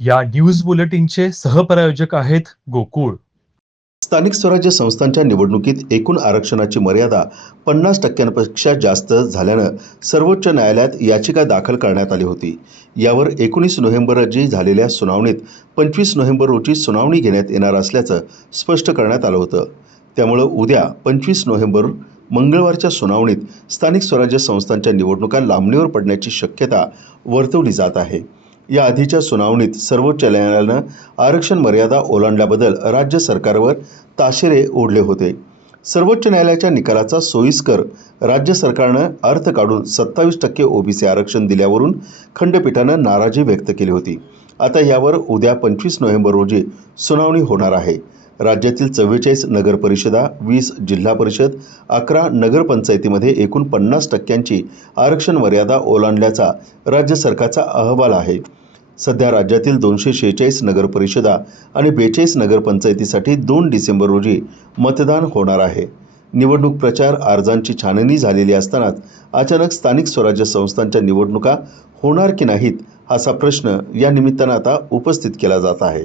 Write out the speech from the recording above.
या न्यूज बुलेटिनचे सहप्रायोजक आहेत गोकुळ. स्थानिक स्वराज्य संस्थांच्या निवडणुकीत एकूण आरक्षणाची मर्यादा पन्नास टक्क्यांपेक्षा जास्त झाल्यानं सर्वोच्च न्यायालयात याचिका दाखल करण्यात आली होती. यावर एकोणीस नोव्हेंबर रोजी झालेल्या सुनावणीत पंचवीस नोव्हेंबर रोजी सुनावणी घेण्यात येणार असल्याचं स्पष्ट करण्यात आलं होतं. त्यामुळं उद्या पंचवीस नोव्हेंबर मंगळवारच्या सुनावणीत स्थानिक स्वराज्य संस्थांच्या निवडणुका लांबणीवर पडण्याची शक्यता वर्तवली जात आहे. या आधीच्या सुनावणीत सर्वोच्च न्यायालयानं आरक्षण मर्यादा ओलांडल्याबद्दल राज्य सरकारवर ताशेरे ओढले होते. सर्वोच्च न्यायालयाच्या निकालाचा सोयीस्कर राज्य सरकारनं अर्थ काढून सत्तावीस टक्के ओबीसी आरक्षण दिल्यावरून खंडपीठानं नाराजी व्यक्त केली होती. आता यावर उद्या पंचवीस नोव्हेंबर रोजी सुनावणी होणार आहे. राज्यातील चव्वेचाळीस नगरपरिषदा वीस जिल्हा परिषद अकरा नगरपंचायतीमध्ये एकूण पन्नास टक्क्यांची आरक्षण मर्यादा ओलांडल्याचा राज्य सरकारचा अहवाल आहे. सध्या राज्यातील दोनशे शेहेचाळीस नगरपरिषदा आणि बेचाळीस नगरपंचायतीसाठी दोन डिसेंबर रोजी मतदान होणार आहे. निवडणूक प्रचार अर्जांची छाननी झालेली असतानाच अचानक स्थानिक स्वराज्य संस्थांच्या निवडणुका होणार की नाहीत असा प्रश्न या निमित्तानं आता उपस्थित केला जात आहे.